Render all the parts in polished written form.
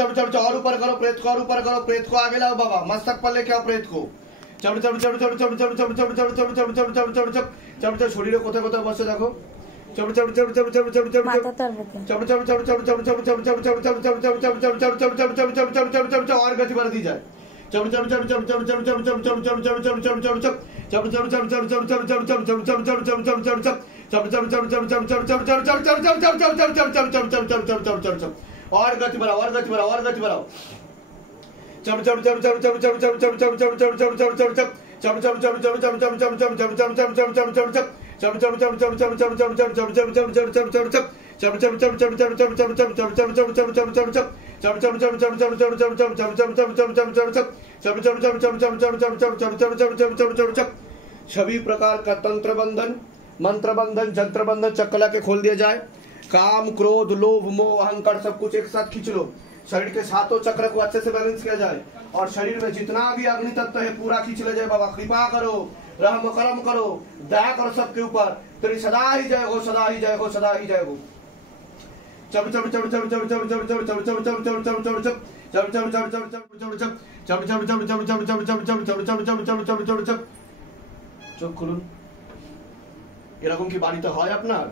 और ऊपर करो प्रेत को, और ऊपर करो प्रेत को, आगे लाओ बाबा, मस्तक पर लेके आओ प्रेत को। শরীরে কোথায় কোথায় বসে দেখো। और गति बढ़ दी जाए। और गति बढ़ाओ, और गति बढ़ाओ, और गति बढ़ाओ। सभी प्रकार का तंत्र बंधन, मंत्र बंधन, जंत्र बंधन चक्कला के खोल दिया जाए। काम, क्रोध, लोभ, मोह, अहंकार सब कुछ एक साथ खींच लो। शरीर के सातों चक्र को अच्छे से बैलेंस किया जाए और शरीर में जितना भी अग्नि तत्व है पूरा खींच ले जाए। बाबा कृपा करो, रहम करम करो, दया करो सबके ऊपर। तेरी सदा ही जय हो, सदा ही जय हो, सदा ही जय हो। চোখ খুলুন। এরকম কি বাড়িতে হয় আপনার?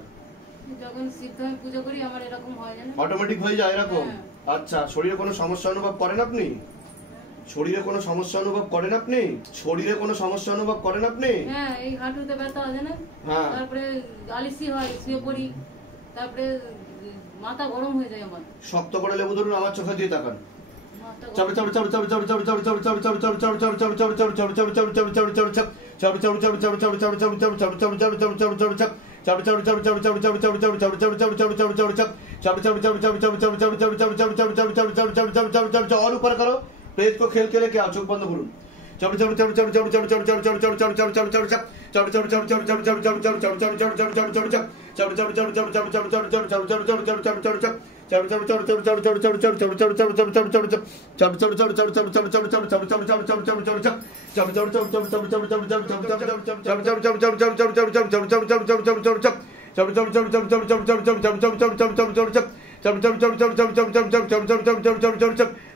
যখন সিদ্ধ হয়ে পূজা করি আমার এরকম হয় জানেন, অটোমেটিক হয়ে যায় এরকম। আচ্ছা, শরীরে কোনো সমস্যা অনুভব করেন আপনি? শরীরে কোনো সমস্যা অনুভব করেন আপনি? শরীরে কোনো সমস্যা অনুভব করেন আপনি? হ্যাঁ, এই হাঁটুতে ব্যথা হয় জানেন, তারপরে আলিসি হয়, শুয়ে পড়ি, তারপরে মাথা গরম হয়ে যায় আমার। শক্ত করে লেবু ধরুন, আমার চোখে দিয়ে তাকান। और ऊपर करो, प्रेत को खेल के लेके आओ, चोख बंद करूँ।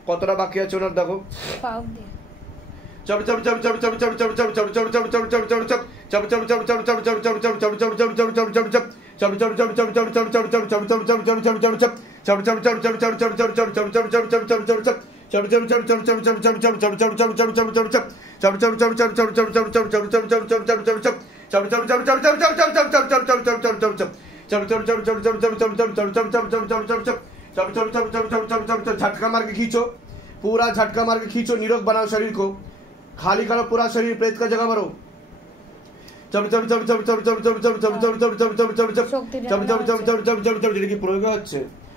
কতটা বাকি আছে ওনার দেখো। झटका मार के खींचो, पूरा झटका मार के खींचो, निरोग बनाओ शरीर को, खाली करो पूरा शरीर, प्रेत का जगह भरो। প্রয়োগ হচ্ছে।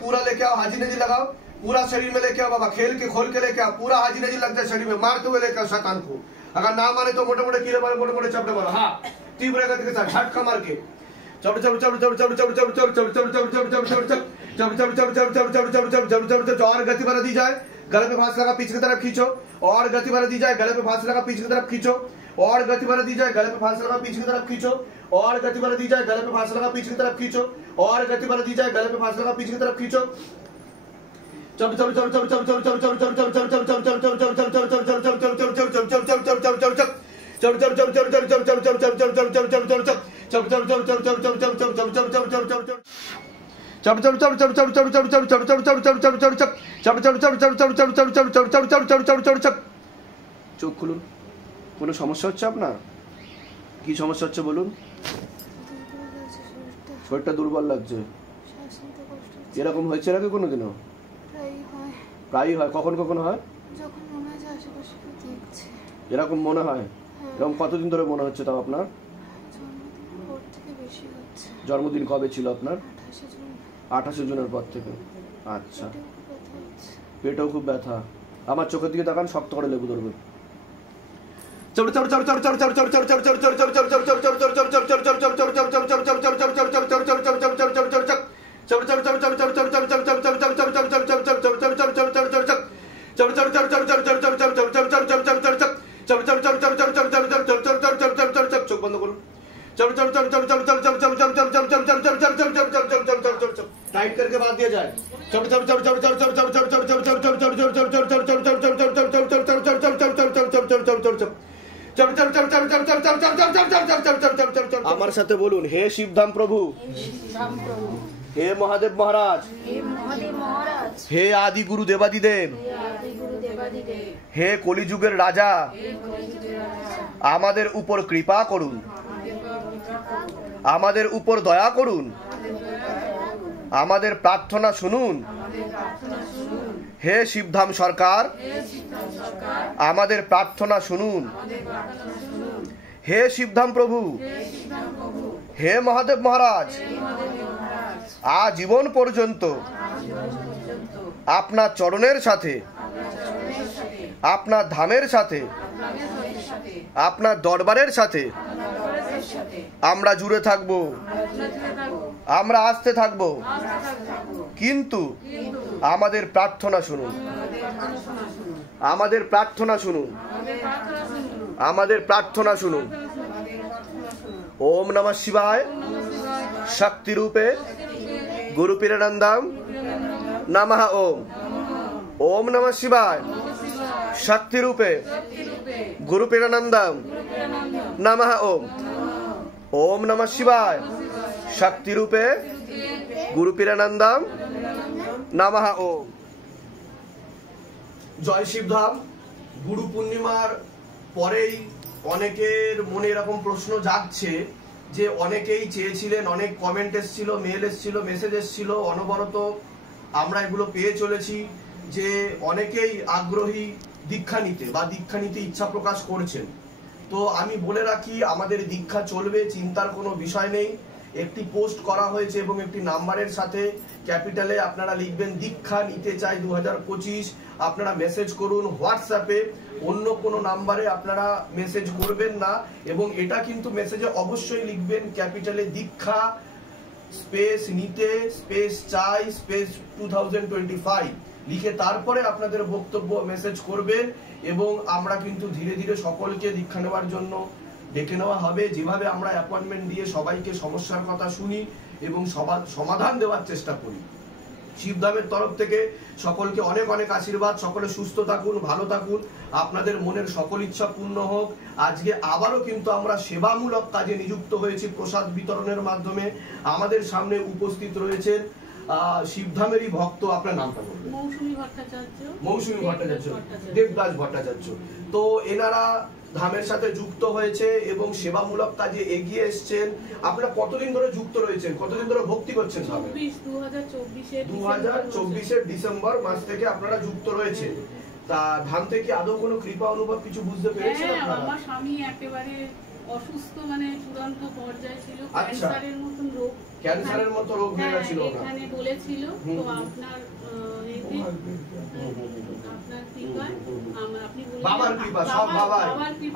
पूरा लेके आओ, हाजी नजी लगाओ, पूरा शरीर में लेके आओ बाबा, खेल के खोल के लेके आओ, पूरा हाजी नजी लगता है शरीर में, मारते हुए लेके आओ शैतान को। अगर ना मारे तो मोटे मोटे कीड़े मारो, मोटे मोटे चपड़े मारो। हाँ, तीव्र गति के साथ झटका मार के और गति बढ़ा दी जाए, गले पे फांस लगा पीछे की तरफ खींचो, और गति बढ़ा दी जाए, गले पे फांस लगा पीछे की तरफ खींचो, और गति बढ़ा दी जाए, गले पे फांस लगा पीछे की तरफ खींचो, और गति बढ़ा दी जाए, गले पे फांस लगा पीछे की तरफ खींचो, और गति बढ़ा दी जाए, गले पे फांस लगा पीछे की तरफ खींचो। চোখ খুলুন। কোনো সমস্যা হচ্ছে আপনার? কি সমস্যা হচ্ছে বলুন? শরীরটা দুর্বল লাগছে, এরকম হয়েছে নাকি কোনোদিনও? প্রায়ই হয়। কখন কখন হয়? এরকম মনে হয়? এরকম কতদিন ধরে মনে হচ্ছে তাও আপনার? জন্মদিন কবে ছিল আপনার? 28 জুনের পর থেকে। আচ্ছা, পেটেও খুব ব্যথা। আমার চোখের দিকে তাকান, শক্ত করে লেবু ধরবেন। চোখ বন্ধ করুন। टाइट करके बात दिया जाए। আমার সাথে বলুন, হে শিবধাম প্রভু, হে মহাদেব মহারাজ, হে আদি গুরু দেবাদিদেব, হে কলিযুগের রাজা, আমাদের উপর কৃপা করুন, আমাদের উপর দয়া করুন, আমাদের প্রার্থনা শুনুন। হে শিবধাম সরকার, আমাদের প্রার্থনা শুনুন। হে শিবধাম প্রভু, হে মহাদেব মহারাজ, আজীবন পর্যন্ত আপনার চরণের সাথে, আপনার ধামের সাথে, আপনার দরবারের সাথে আমরা জুড়ে থাকব, আমরা আসতে থাকব, কিন্তু আমাদের প্রার্থনা শুনুন, আমাদের প্রার্থনা শুনুন, আমাদের প্রার্থনা শুনুন। ওম নমঃ শিবায় শক্তি রূপে গুরু পীরানন্দম নমঃ। ওম ওম নমঃ শিবায় শক্তি রূপে গুরু পীরানন্দম নমঃ। ওম ওম নমঃ শিবায় শক্তি রূপে গুরু পীরানন্দম নমঃ। ওম। জয় শিবধাম। গুরু পূর্ণিমার পরেই অনেকের মনে এরকম প্রশ্ন জাগছে যে অনেকেই চেয়েছিলেন, অনেক কমেন্ট এসেছিল, মেল এসেছিল, মেসেজ এসেছিল, অনবরত আমরা এগুলো পেয়ে চলেছি যে অনেকেই আগ্রহী দীক্ষা নিতে বা দীক্ষা নিতে ইচ্ছা প্রকাশ করছেন। তো আমি বলে রাখি, আমাদের দীক্ষা চলবে, চিন্তার কোনো বিষয় নেই। একটি পোস্ট করা হয়েছে এবং একটি নাম্বারের সাথে ক্যাপিটালে আপনারা লিখবেন দীক্ষা নিতে চাই 2025। আপনারা মেসেজ করুন হোয়াটসঅ্যাপে, অন্য কোনো নাম্বারে আপনারা মেসেজ করবেন না। এবং এটা কিন্তু মেসেজে অবশ্যই লিখবেন ক্যাপিটালে দীক্ষা স্পেস নিতে স্পেস চাই স্পেস 2025 লিখে তারপরে আপনাদের বক্তব্য মেসেজ করবেন। এবং আমরা কিন্তু ধীরে ধীরে সকলকে দীক্ষা নেওয়ার জন্য ডেকে নেওয়া হবে। যেভাবে আমরা অ্যাপয়েন্টমেন্ট দিয়ে সবাইকে সমস্যার কথা শুনি এবং সমাধান দেওয়ার চেষ্টা করি। শিবধামের তরফ থেকে সকলকে অনেক অনেক আশীর্বাদ। সকলে সুস্থ থাকুন, ভালো থাকুন, আপনাদের মনের সকল ইচ্ছা পূর্ণ হোক। আজকে আবারও কিন্তু আমরা সেবামূলক কাজে নিযুক্ত হয়েছি প্রসাদ বিতরণের মাধ্যমে। আমাদের সামনে উপস্থিত রয়েছেন শিবধামেরই ভক্ত, আপনার নামটা বলবেন? মৌসুমী ভট্টাচার্য, দেবদাস ভট্টাচার্য। তো এনারা ধামের সাথে যুক্ত হয়েছে এবং সেবামূলক কাজে এগিয়ে এসছেন। আপনারা কতদিন ধরে যুক্ত রয়েছেন, কতদিন ধরে ভক্তি করছেন? 2024 ডিসেম্বর মাস থেকে আপনারা যুক্ত রয়েছেন। তা ধাম থেকে আদৌ কোনো কৃপা অনুভব কিছু বুঝতে পেরেছেন আপনারা? আমার স্বামী একেবারে অসুস্থ, মানে চূড়ান্ত পর্যায়ে ছিল, ক্যান্সারের মতন রোগ, ক্যান্সারের মতো রোগ হয়ে গেছিল। এখানে বলেছিল তো আপনার বাবার কৃপা, সব বাবার।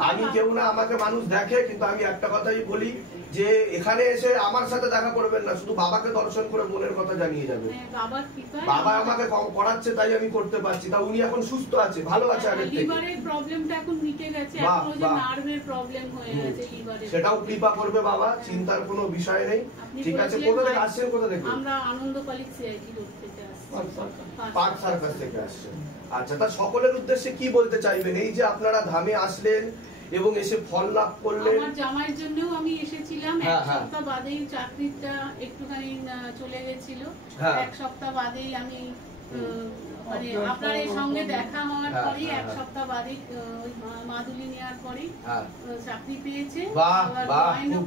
আমি কেউ না, আমাকে মানুষ দেখে, কিন্তু আমি একটা কথাই বলি যে এখানে এসে আমার সাথে দেখা করবেন না, শুধু বাবাকে দর্শন করে মনের কথা জানিয়ে যাবেন। বাবা আমাকে করাচ্ছে তাই আমি করতে পারছি। তা উনি এখন সুস্থ আছে, ভালো আছে আগের থেকে। লিভারের প্রবলেমটা এখন মিটে গেছে, এখন ওই যে নার্ভের প্রবলেম হয়ে গেছে লিভারে, সেটাও কৃপা করবে বাবা, চিন্তার কোনো বিষয় নেই। ঠিক আছে। কোথা থেকে আসছেন? কোথা থেকে? আমরা আনন্দপালি সিআইটি রোড থেকে আসছি, পার্ক সার্কাস থেকে আসছেন। আচ্ছা, তা সকলের উদ্দেশ্যে কি বলতে চাইবেন এই যে আপনারা ধামে আসলেন এবং এসে ফল লাভ করলেন? আমার জামাইয়ের জন্যও আমি এসেছিলাম, এক সপ্তাহ বাদেই চাকরিটা একটুখানি চলে গেছিল, এক সপ্তাহ বাদেই আমি মানে আপনার এই সঙ্গে দেখা হওয়ার পরেই এক সপ্তাহ বাদেই মাদুলি নেওয়ার পরেই চাকরি পেয়েছে,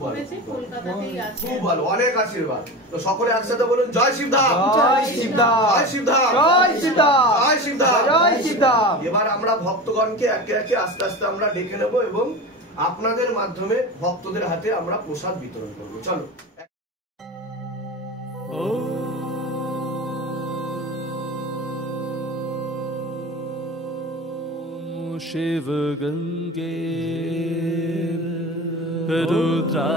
করেছে, কলকাতাতেই আছে। খুব ভালো, অনেক আশীর্বাদ। তো সকলে একসাথে বলুন জয় শিবধাম, জয় শিবধাম, জয় শিবধাম, জয় শিবধাম, জয় শিবধাম, জয় শিবধাম। এবার আমরা ভক্তগণকে একে একে আস্তে আস্তে আমরা ডেকে নেব এবং আপনাদের মাধ্যমে ভক্তদের হাতে আমরা প্রসাদ বিতরণ করব। চলো। शिव गंगे रुद्रा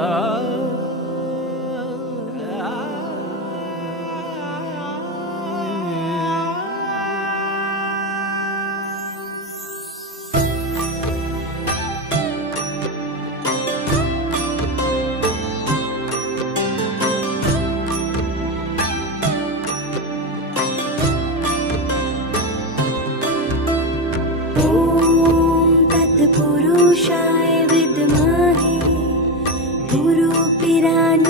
तत्पुरुषाय विद्महे गुरुपिरानन्दम्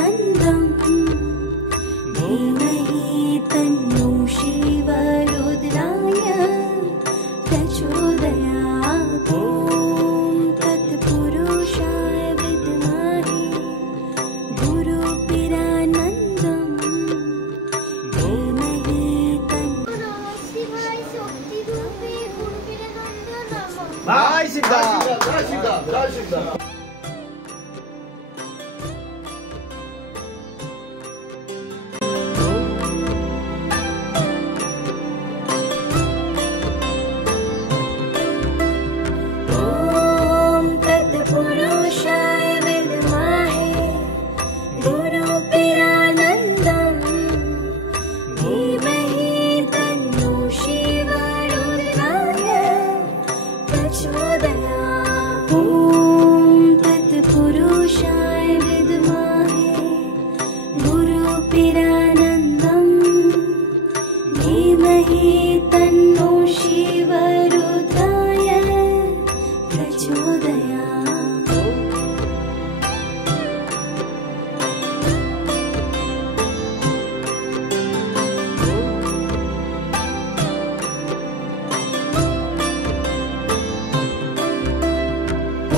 धीमहि तन्नो शिवरुद्राय प्रचोदयात्। ॐ तत्पुरुषाय विद्महे गुरुपिरानन्दम् धीमहि तन्नो शिवाय शक्तिरूपे गुरुपिरानन्द नमः। जय शिवदाम जय शिवदाम जय शिवदाम। ॐ तत्पुरुषाय विद्महे गुरुपिरानन्दम् धीमहि तन्नो शिवरुद्राय प्रचोदयात्। ॐ तत्पुरुषाय विद्महे गुरुपिरानन्दम् धीमहि तन्नो शिवरुद्राय प्रचोदयात्।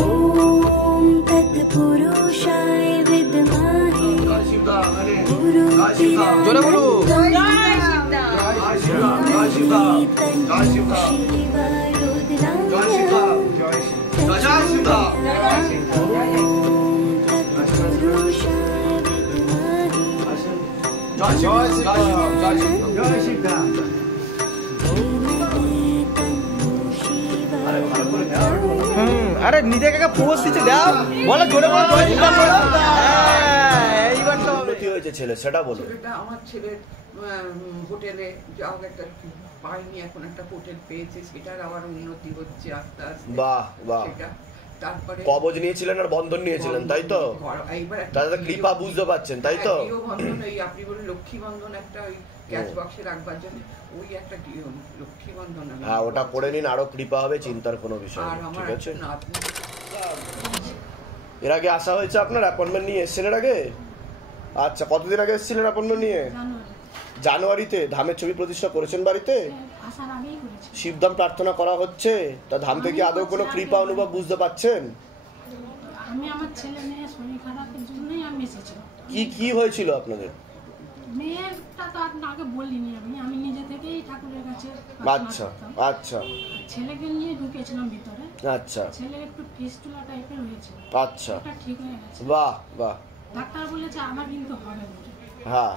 ॐ तत्पुरुषाय विद्महे जय शिवदाम। अरे गुरुपिरानन्दम् जोरे बोलो। जय शिवदाम जय शिवदाम जय शिवदाम जय शिवदाम जय शिवदाम जय शिवदाम। আরে নিজেকে পোস্ট দিচ্ছে দাও বলো জোরে বলো জয় শিবদাম বলো এইবার তো হবে। কি হয়েছে ছেলে সেটা বলো। ছেলেটা আমার ছেলের হোটেলে যাও একটা পাইনি, এখন একটা হোটেল পেয়েছে, সেটার আবার উন্নতি হচ্ছে আস্তে আস্তে। বাহ বাহ। সেটা তারপরে কবজ নিয়েছিলেন আর বন্ধন নিয়েছিলেন তাই তো? এইবার তাহলে তো কৃপা বুঝতে পারছেন তাই তো? বন্ধন, এই আপনি বলেন লক্ষ্মী বন্ধন একটা ওই ক্যাশ বক্সে রাখবার জন্য ওই একটা লক্ষ্মী বন্ধন আমি হ্যাঁ ওটা করে নিন, আরো কৃপা হবে, চিন্তার কোনো বিষয় আর নেই, আমার ঠিক আছে? একটা নাতনি। এর আগে আসা হয়েছে আপনার অ্যাপয়েন্টমেন্ট নিয়ে এসেছেন এর আগে? আচ্ছা কতদিন আগে এসেছিলেন অ্যাপয়েন্টমেন্ট নিয়ে? জানুয়ারিতে ধামের ছবি প্রতিষ্ঠা করেছেন বাড়িতে? আসার আগেই করেছি। শিবধাম প্রার্থনা করা হচ্ছে, তা ধাম থেকে আদৌ কোনো কৃপা অনুভব বুঝতে পাচ্ছেন? আমি আমার ছেলে মেয়ের শরীর খারাপের জন্যই আমি এসেছিলাম। কি কি হয়েছিল আপনাদের? মেয়েরটা তো আর আগে বলিনি, আমি নিজে থেকেই ঠাকুরের কাছে আচ্ছা আচ্ছা ছেলেকে নিয়ে ঢুকেছিলাম ভিতরে। আচ্ছা ছেলের একটু ফিস্টুলা টাইপের হয়েছে, আচ্ছা এটা ঠিক হয়ে গেছে। বাহ বাহ। ডাক্তার বলেছে আমার কিন্তু হবে না। হ্যাঁ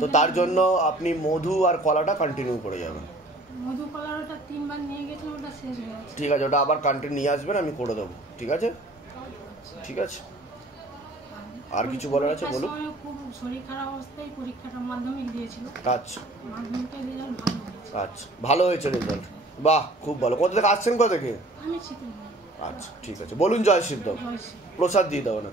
তো তার জন্য আপনি মধু আর কলাটা কন্টিনিউ করে যাবেন। মধু কলার ওটা 3 বার নিয়ে গেছিলাম, ওটা শেষ হয়ে গেছে। ঠিক আছে, ওটা আবার কন্টিনিউ নিয়ে আসবেন, আমি করে দেবো, ঠিক আছে? ঠিক আছে, আর কিছু বলার আছে বলুন। খুব শরীর খারাপ অবস্থায় পরীক্ষাটা মাধ্যমিক দিয়েছিল। আচ্ছা মাধ্যমিকের রেজাল্ট ভালো হয়েছে। আচ্ছা ভালো হয়েছে রেজাল্ট, বাহ খুব ভালো। কোথা থেকে আসছেন, কোথা থেকে? আমি শিখি না। আচ্ছা ঠিক আছে, বলুন জয় শিবদাম, জয় শ্রী। প্রসাদ দিয়ে দাও না।